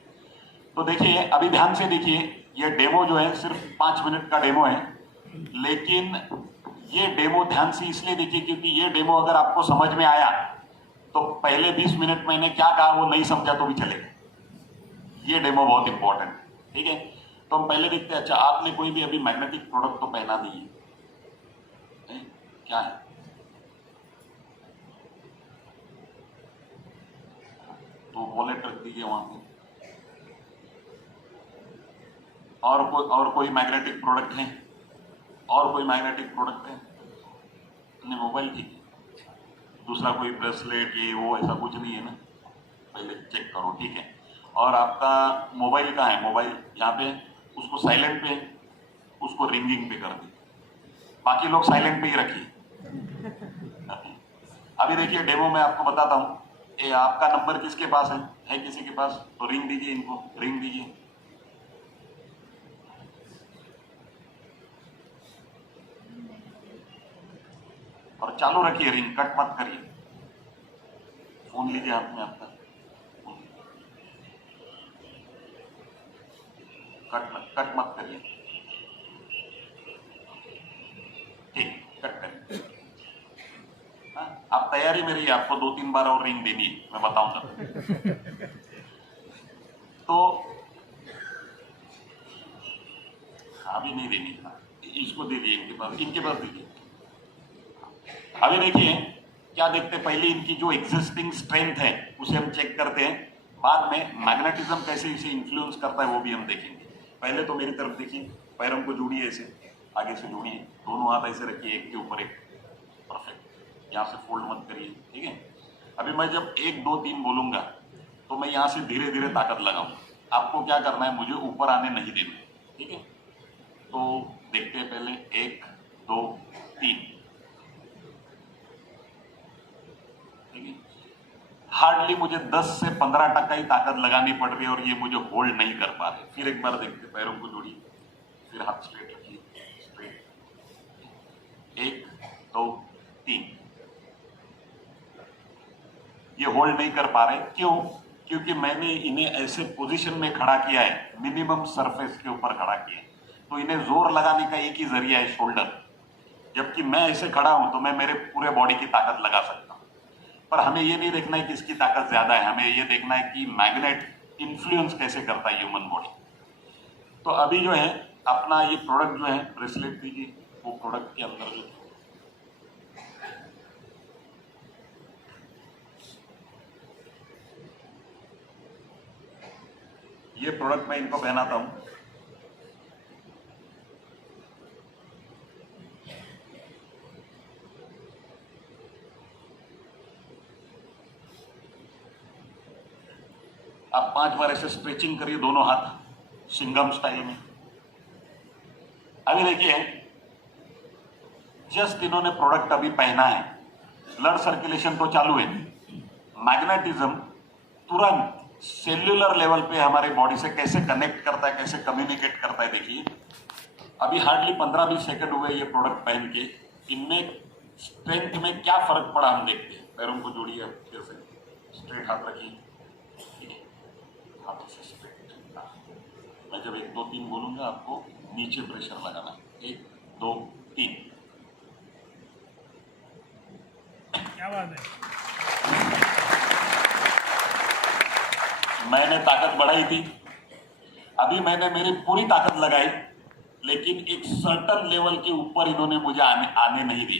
तो देखिए, अभी ध्यान से देखिए, ये डेमो जो है सिर्फ 5 मिनट का डेमो है, लेकिन ये डेमो ध्यान से इसलिए देखिए क्योंकि ये डेमो अगर आपको समझ में आया तो पहले 20 मिनट मैंने क्या कहा वो नहीं समझा तो भी चलेगा। ये डेमो बहुत इंपॉर्टेंट है, ठीक है। तो हम पहले देखते हैं। अच्छा, आपने कोई भी अभी मैग्नेटिक प्रोडक्ट तो पहना नहीं है, क्या है? तो वॉलेट रख दीजिए वहां पे। और कोई मैग्नेटिक प्रोडक्ट है? और कोई मैग्नेटिक प्रोडक्ट है? नहीं, मोबाइल ठीक है। दूसरा कोई ब्रेसलेट ये वो ऐसा कुछ नहीं है ना? पहले चेक करो, ठीक है। और आपका मोबाइल कहाँ है? मोबाइल यहाँ पे, उसको साइलेंट पे, उसको रिंगिंग पे कर दीजिए। बाकी लोग साइलेंट पे ही रखिए। अभी देखिए डेमो में आपको बताता हूँ। ये आपका नंबर किसके पास है किसी के पास? तो रिंग दीजिए, इनको रिंग दीजिए। और चालू रखिए रिंग, कट मत करिए। फोन लीजिए हाथ में आपका, कट मत करिए, ठीक, कट करिए। आप तैयारी में रहिए, आपको 2-3 बार और रिंग देनी है, मैं बताऊंगा। तो अभी नहीं देनी, इसको दे दिए, इनके पास दीजिए। अभी देखिए क्या देखते हैं, पहले इनकी जो एग्जिस्टिंग स्ट्रेंथ है उसे हम चेक करते हैं, बाद में मैग्नेटिज्म कैसे इसे इन्फ्लुएंस करता है वो भी हम देखेंगे। पहले तो मेरी तरफ देखिए, पैरों को जोड़िए, ऐसे आगे से जोड़िए, दोनों हाथ ऐसे रखिए एक के ऊपर एक, परफेक्ट। यहाँ से फोल्ड मत करिए, ठीक है। अभी मैं जब 1 2 3 बोलूंगा तो मैं यहाँ से धीरे धीरे ताकत लगाऊंगा। आपको क्या करना है, मुझे ऊपर आने नहीं देना, ठीक है। तो देखते हैं पहले 1 2 3, हार्डली मुझे 10 से 15% ही ताकत लगानी पड़ रही है और ये मुझे होल्ड नहीं कर पा रहे। फिर एक बार देखते, पैरों को जोड़िए, फिर हाथ स्ट्रेट रखिए, स्ट्रेट, 1 2 3। ये होल्ड नहीं कर पा रहे, क्यों? क्योंकि मैंने इन्हें ऐसे पोजीशन में खड़ा किया है, मिनिमम सरफेस के ऊपर खड़ा किया है, तो इन्हें जोर लगाने का एक ही जरिया है, शोल्डर। जबकि मैं ऐसे खड़ा हूं तो मैं मेरे पूरे बॉडी की ताकत लगा सकता हूं। पर हमें ये नहीं देखना है कि इसकी ताकत ज्यादा है, हमें ये देखना है कि मैग्नेट इन्फ्लुएंस कैसे करता है ह्यूमन बॉडी। तो अभी जो है अपना ये प्रोडक्ट जो है, ब्रेसलेट दीजिए, वो प्रोडक्ट के अंदर जो ये प्रोडक्ट मैं इनको पहनाता हूं। आप 5 बार ऐसे स्ट्रेचिंग करिए दोनों हाथ, सिंगम स्टाइल में। अभी देखिए, जस्ट इन्होंने प्रोडक्ट अभी पहना है, ब्लड सर्कुलेशन तो चालू है, मैग्नेटिज्म तुरंत सेल्यूलर लेवल पे हमारे बॉडी से कैसे कनेक्ट करता है, कैसे कम्युनिकेट करता है। देखिए अभी हार्डली 15-20 सेकंड हुए ये प्रोडक्ट पहन के, इनमें स्ट्रेंथ में क्या फर्क पड़ा हम देखते हैं। पैरों को जोड़िए, फिर से स्ट्रेट हाथ रखिए, ठीक है, हाथों से स्ट्रेट, मैं जब 1 2 3 बोलूंगा आपको नीचे प्रेशर लगाना है। 1 2 3। क्या बात है। मैंने ताकत बढ़ाई थी, अभी मैंने मेरी पूरी ताकत लगाई, लेकिन एक सर्टन लेवल के ऊपर इन्होंने मुझे आने नहीं दी।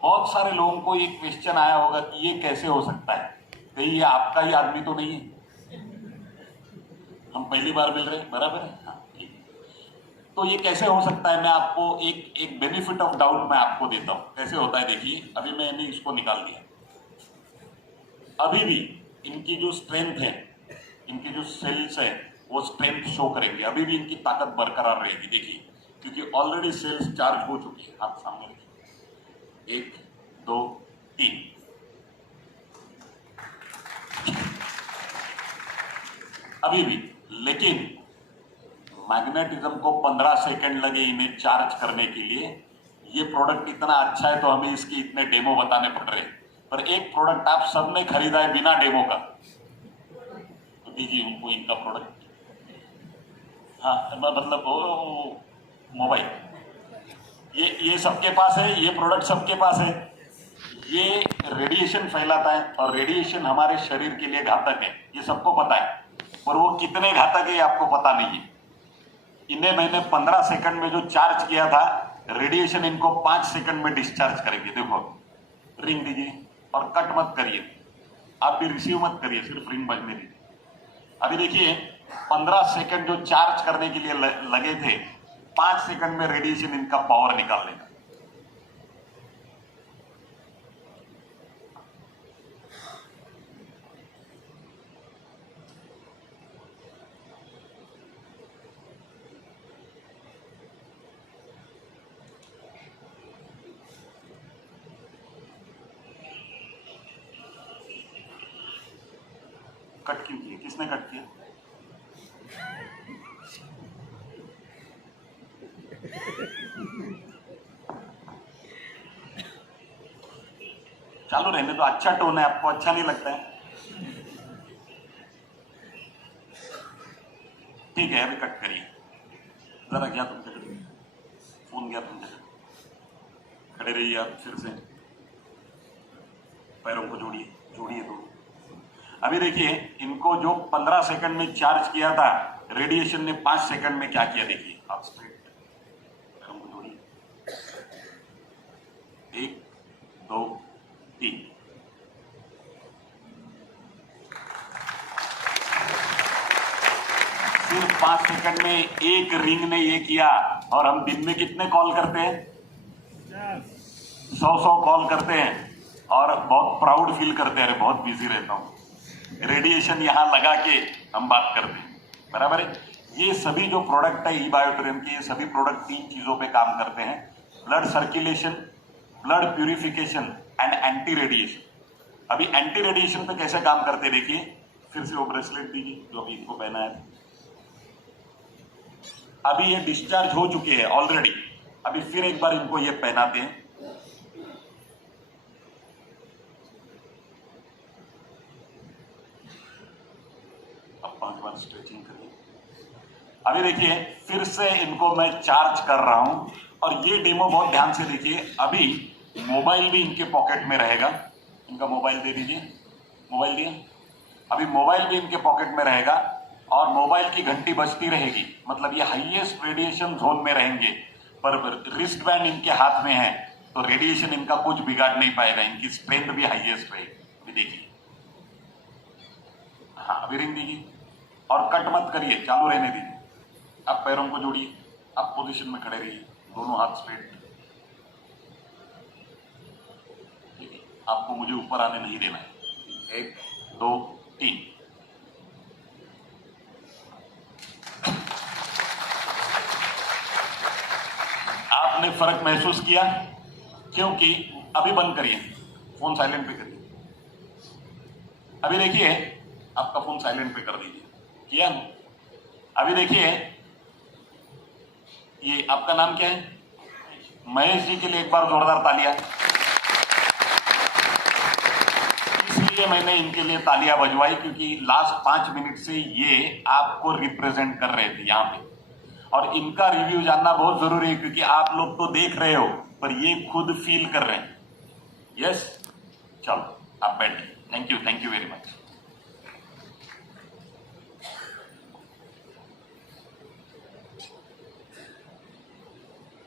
बहुत सारे लोगों को ये क्वेश्चन आया होगा कि ये कैसे हो सकता है, कहीं ये आपका ही आदमी तो नहीं है, हम पहली बार मिल रहे हैं, बराबर है? हाँ, ठीक। तो ये कैसे हो सकता है, मैं आपको एक बेनिफिट ऑफ डाउट मैं आपको देता हूं। कैसे होता है देखिए, अभी मैंने इसको निकाल दिया, अभी भी इनकी जो स्ट्रेंथ है, इनके जो सेल्स है वो स्ट्रेंथ शो करेंगे, अभी भी इनकी ताकत बरकरार रहेगी। देखिए, क्योंकि ऑलरेडी सेल्स चार्ज हो चुकी है। हाथ सामने रखिए, 1 2 3। अभी भी, लेकिन मैग्नेटिज्म को 15 सेकंड लगे इन्हें चार्ज करने के लिए। ये प्रोडक्ट इतना अच्छा है तो हमें इसके इतने डेमो बताने पड़ रहे हैं, पर एक प्रोडक्ट आप सबने खरीदा है बिना डेमो का, तो दीजिए उनको इनका प्रोडक्ट। हाँ, मतलब मोबाइल ये सबके पास है, ये प्रोडक्ट सबके पास है। ये रेडिएशन फैलाता है और रेडिएशन हमारे शरीर के लिए घातक है, ये सबको पता है, पर वो कितने घातक है ये आपको पता नहीं है। इन्हें मैंने 15 सेकंड में जो चार्ज किया था, रेडिएशन इनको 5 सेकंड में डिस्चार्ज करेंगे। देखो, रिंग दीजिए और कट मत करिए, आप भी रिसीव मत करिए, सिर्फ रिंग बजने दीजिए। अभी देखिए, 15 सेकंड जो चार्ज करने के लिए लगे थे, 5 सेकंड में रेडिएशन इनका पावर निकाल लेगा। कट क्यों किया, किसने कट किया? चालू रहने तो, अच्छा टोन है, आपको अच्छा नहीं लगता है? ठीक है, अभी कट करिए। जरा गया तुमसे, फोन गया तुमसे, खड़े रहिए आप, फिर से पैरों को जोड़िए, जोड़िए दोनों। अभी देखिए, इनको जो 15 सेकंड में चार्ज किया था, रेडिएशन ने 5 सेकंड में क्या किया, देखिए। आप स्ट्रेट पैरों को जोड़िए, 1 2 3। सिर्फ 5 सेकंड में एक रिंग ने ये किया, और हम दिन में कितने कॉल करते हैं? 100 कॉल करते हैं, और बहुत प्राउड फील करते हैं, अरे बहुत बिजी रहता हूं, रेडिएशन यहां लगा के हम बात करते हैं, बराबर है? ये सभी जो प्रोडक्ट है ई-बायोटेरियम के, ये सभी प्रोडक्ट 3 चीजों पे काम करते हैं: blood circulation, blood purification and anti radiation. अभी एंटी रेडिएशन पे कैसे काम करते हैं देखिए, फिर से वो ब्रेसलेट दीजिए जो अभी इनको पहना है। अभी ये डिस्चार्ज हो चुके हैं ऑलरेडी, अभी फिर एक बार इनको ये पहनाते हैं। अब 5 बार स्ट्रेचिंग करिए। अभी देखिए, फिर से इनको मैं चार्ज कर रहा हूं, और ये डेमो बहुत ध्यान से देखिए। अभी मोबाइल भी इनके पॉकेट में रहेगा, इनका मोबाइल दे दीजिए, मोबाइल दिया। अभी मोबाइल भी इनके पॉकेट में रहेगा, और मोबाइल की घंटी बजती रहेगी, मतलब ये हाईएस्ट रेडिएशन जोन में रहेंगे, पर रिस्ट बैंड इनके हाथ में है, तो रेडिएशन इनका कुछ बिगाड़ नहीं पाएगा, इनकी स्ट्रेंथ भी हाईएस्ट रहेगी। अभी देखिए, हाँ, अभी रिंग दीजिए और कट मत करिए, चालू रहने दीजिए। आप पैरों को जोड़िए, आप पोजीशन में खड़े रहिए, दोनों हाथ स्ट्रेट। आपको मुझे ऊपर आने नहीं देना है। 1 2 3। आपने फर्क महसूस किया? क्योंकि अभी बंद करिए, फोन साइलेंट पे करिए। अभी देखिए, आपका फोन साइलेंट पे कर दीजिए, किया? अभी देखिए, ये आपका नाम क्या है? महेश जी के लिए एक बार जोरदार तालियां। इसलिए मैंने इनके लिए तालियां बजवाई, क्योंकि लास्ट 5 मिनट से ये आपको रिप्रेजेंट कर रहे थे यहाँ पे, और इनका रिव्यू जानना बहुत जरूरी है, क्योंकि आप लोग तो देख रहे हो पर ये खुद फील कर रहे हैं। यस, चलो आप बैठिए। Thank you very much.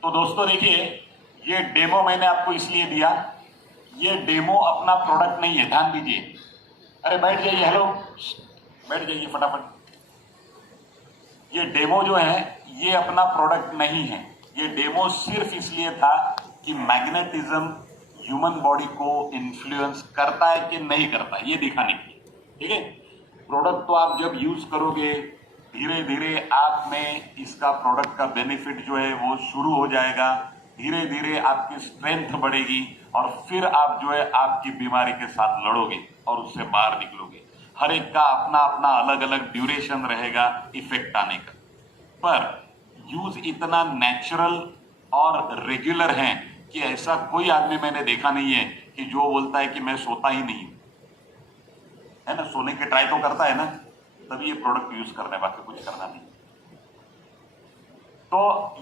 तो दोस्तों देखिए, ये डेमो मैंने आपको इसलिए दिया, ये डेमो अपना प्रोडक्ट नहीं है, ध्यान दीजिए। अरे बैठ जाइए, हेलो, बैठ जाइए फटाफट। ये डेमो जो है ये अपना प्रोडक्ट नहीं है, ये डेमो सिर्फ इसलिए था कि मैग्नेटिज्म ह्यूमन बॉडी को इन्फ्लुएंस करता है कि नहीं करता, ये दिखाने के लिए। ठीक है, प्रोडक्ट तो आप जब यूज करोगे धीरे धीरे आप में इसका प्रोडक्ट का बेनिफिट जो है वो शुरू हो जाएगा, धीरे धीरे आपकी स्ट्रेंथ बढ़ेगी, और फिर आप जो है आपकी बीमारी के साथ लड़ोगे और उससे बाहर निकलोगे। हर एक का अपना अपना अलग अलग ड्यूरेशन रहेगा इफेक्ट आने का, पर यूज इतना नेचुरल और रेगुलर है कि ऐसा कोई आदमी मैंने देखा नहीं है कि जो बोलता है कि मैं सोता ही नहीं, है ना, सोने के ट्राई तो करता है ना, तभी ये प्रोडक्ट यूज करने, बाकी कुछ करना नहीं। तो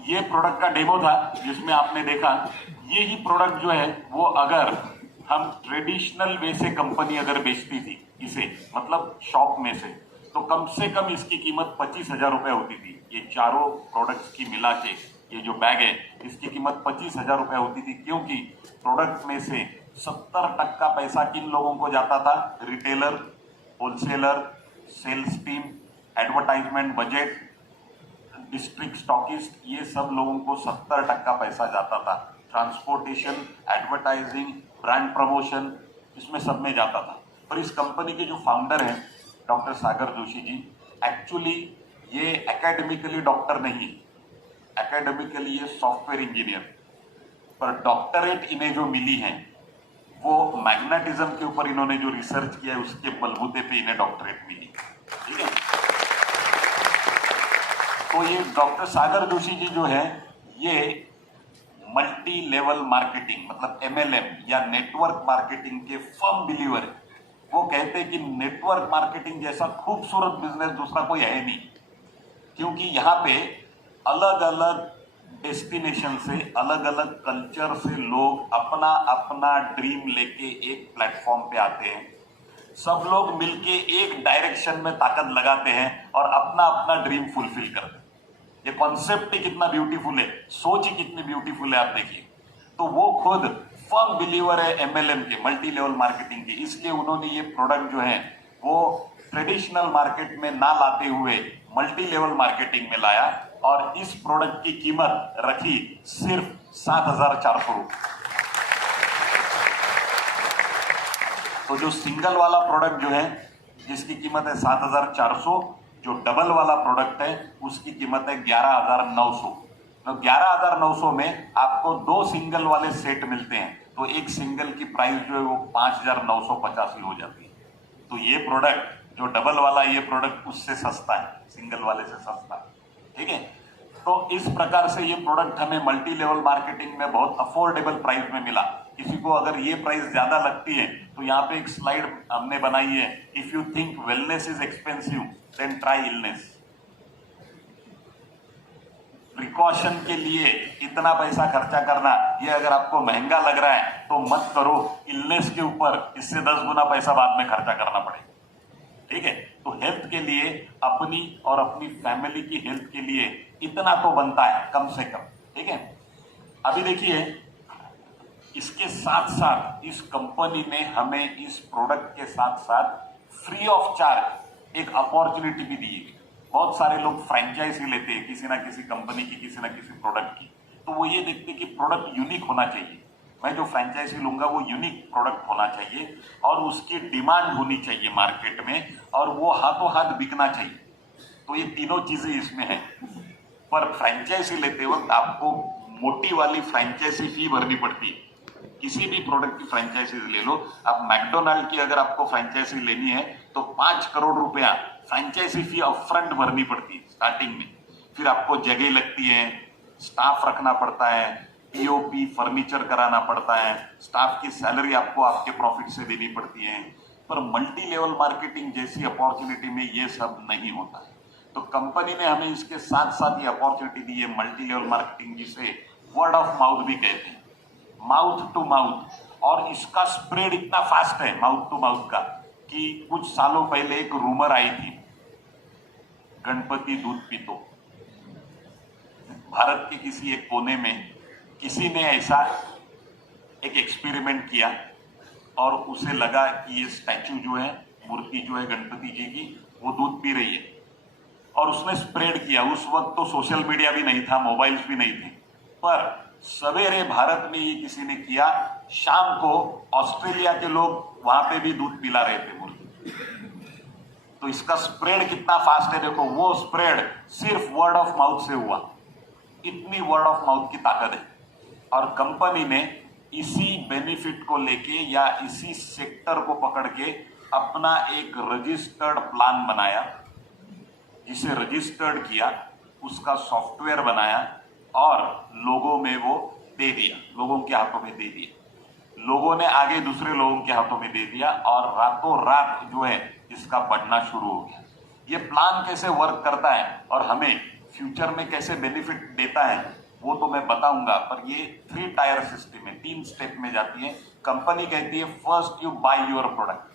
ये प्रोडक्ट का डेमो था जिसमें आपने देखा, ये ही प्रोडक्ट जो है वो अगर हम ट्रेडिशनल वे से कंपनी अगर बेचती थी इसे, मतलब शॉप में से, तो कम से कम इसकी कीमत 25,000 रुपए होती थी। ये चारों प्रोडक्ट्स की मिला के ये जो बैग है इसकी कीमत 25,000 रुपए होती थी, क्योंकि प्रोडक्ट में से 70% पैसा किन लोगों को जाता था? Retailer, wholesaler, sales team, advertisement budget, district stockist, ये सब लोगों को 70% पैसा जाता था। ट्रांसपोर्टेशन, एडवर्टाइजिंग, ब्रांड प्रमोशन, इसमें सब में जाता था। पर इस कंपनी के जो फाउंडर हैं डॉक्टर सागर जोशी जी, एक्चुअली ये एकेडमिकली डॉक्टर नहीं, एकेडमिकली ये सॉफ्टवेयर इंजीनियर, पर डॉक्टरेट इन्हें जो मिली है वो मैग्नेटिज्म के ऊपर इन्होंने जो रिसर्च किया है उसके बलबूते पे इन्हें डॉक्टरेट मिली। ठीक है, तो ये डॉक्टर सागर जोशी जी जो है ये मल्टी लेवल मार्केटिंग मतलब MLM या नेटवर्क मार्केटिंग के फर्म बिलीवर है। वो कहते हैं कि नेटवर्क मार्केटिंग जैसा खूबसूरत बिजनेस दूसरा कोई है नहीं, क्योंकि यहाँ पे अलग अलग डेस्टिनेशन से, अलग अलग कल्चर से लोग अपना अपना ड्रीम लेके एक प्लेटफॉर्म पे आते हैं। सब लोग मिलके एक डायरेक्शन में ताकत लगाते हैं और अपना अपना ड्रीम फुलफिल करते हैं। ये कॉन्सेप्ट ही कितना ब्यूटीफुल है, सोच ही कितनी ब्यूटीफुल है, आप देखिए। तो वो खुद फर्म बिलीवर है MLM के, मल्टी लेवल मार्केटिंग के, इसलिए उन्होंने ये प्रोडक्ट जो है वो ट्रेडिशनल मार्केट में ना लाते हुए मल्टी लेवल मार्केटिंग में लाया, और इस प्रोडक्ट की कीमत रखी सिर्फ 7,400 रुपये। तो जो सिंगल वाला प्रोडक्ट जो है जिसकी कीमत है 7,400, जो डबल वाला प्रोडक्ट है उसकी कीमत है 11,900। तो 11,900 में आपको 2 सिंगल वाले सेट मिलते हैं, तो एक सिंगल की प्राइस जो है वो 5,985 हो जाती है। तो ये प्रोडक्ट जो डबल वाला, ये प्रोडक्ट उससे सस्ता है, सिंगल वाले से सस्ता है। ठीक है, तो इस प्रकार से ये प्रोडक्ट हमें मल्टी लेवल मार्केटिंग में बहुत अफोर्डेबल प्राइस में मिला। किसी को अगर ये प्राइस ज्यादा लगती है तो यहाँ पे एक स्लाइड हमने बनाई है, if you think wellness is expensive than try illness. Precaution के लिए इतना पैसा खर्चा करना, ये अगर आपको महंगा लग रहा है तो मत करो। इलनेस के ऊपर इससे 10 गुना पैसा बाद में खर्चा करना पड़ेगा। ठीक है, तो हेल्थ के लिए, अपनी और अपनी फैमिली की हेल्थ के लिए इतना तो बनता है कम से कम। ठीक है, अभी देखिए इसके साथ साथ इस कंपनी ने हमें इस प्रोडक्ट के साथ साथ फ्री ऑफ चार्ज एक अपॉर्चुनिटी भी दी है। बहुत सारे लोग फ्रेंचाइजी लेते हैं किसी ना किसी कंपनी की, किसी ना किसी प्रोडक्ट की, तो वो ये देखते हैं कि प्रोडक्ट यूनिक होना चाहिए। मैं जो फ्रेंचाइजी लूंगा वो यूनिक प्रोडक्ट होना चाहिए और उसकी डिमांड होनी चाहिए मार्केट में, और वो हाथों हाथ बिकना चाहिए। तो ये तीनों चीजें इसमें है। पर फ्रेंचाइजी लेते वक्त आपको मोटी वाली फ्रेंचाइजी फी भरनी पड़ती है। किसी भी प्रोडक्ट की फ्रेंचाइजी ले लो आप, मैकडोनाल्ड की अगर आपको फ्रेंचाइजी लेनी है तो 5 करोड़ रुपया फ्रेंचाइजी फी अपफ्रंट भरनी पड़ती है स्टार्टिंग में। फिर आपको जगह लगती है, स्टाफ रखना पड़ता है, POP फर्नीचर कराना पड़ता है, स्टाफ की सैलरी आपको आपके प्रॉफिट से देनी पड़ती है, पर मल्टी लेवल मार्केटिंग जैसी अपॉर्चुनिटी में ये सब नहीं होता है। तो कंपनी ने हमें इसके साथ साथ ये अपॉर्चुनिटी दी है मल्टी लेवल मार्केटिंग, जिसे वर्ड ऑफ माउथ भी कहते हैं, माउथ टू माउथ। और इसका स्प्रेड इतना फास्ट है माउथ टू माउथ का कि कुछ सालों पहले एक रूमर आई थी, गणपति दूध पीतो। भारत के किसी एक कोने में किसी ने ऐसा एक एक्सपेरिमेंट किया और उसे लगा कि ये स्टैचू जो है, मूर्ति जो है गणपति जी की, वो दूध पी रही है, और उसने स्प्रेड किया। उस वक्त तो सोशल मीडिया भी नहीं था, मोबाइल्स भी नहीं थे, पर सवेरे भारत में ये किसी ने किया, शाम को ऑस्ट्रेलिया के लोग वहां पे भी दूध पिला रहे थे मूर्ति। तो इसका स्प्रेड कितना फास्ट है देखो, वो स्प्रेड सिर्फ वर्ड ऑफ माउथ से हुआ। इतनी वर्ड ऑफ माउथ की ताकत है। और कंपनी ने इसी बेनिफिट को लेके या इसी सेक्टर को पकड़ के अपना एक रजिस्टर्ड प्लान बनाया, जिसे रजिस्टर्ड किया, उसका सॉफ्टवेयर बनाया और लोगों में वो दे दिया, लोगों के हाथों में दे दिया। लोगों ने आगे दूसरे लोगों के हाथों में दे दिया और रातों रात जो है इसका बढ़ना शुरू हो गया। ये प्लान कैसे वर्क करता है और हमें फ्यूचर में कैसे बेनिफिट देता है वो तो मैं बताऊंगा, पर ये 3 टायर सिस्टम है, 3 स्टेप में जाती है। कंपनी कहती है first you by your product,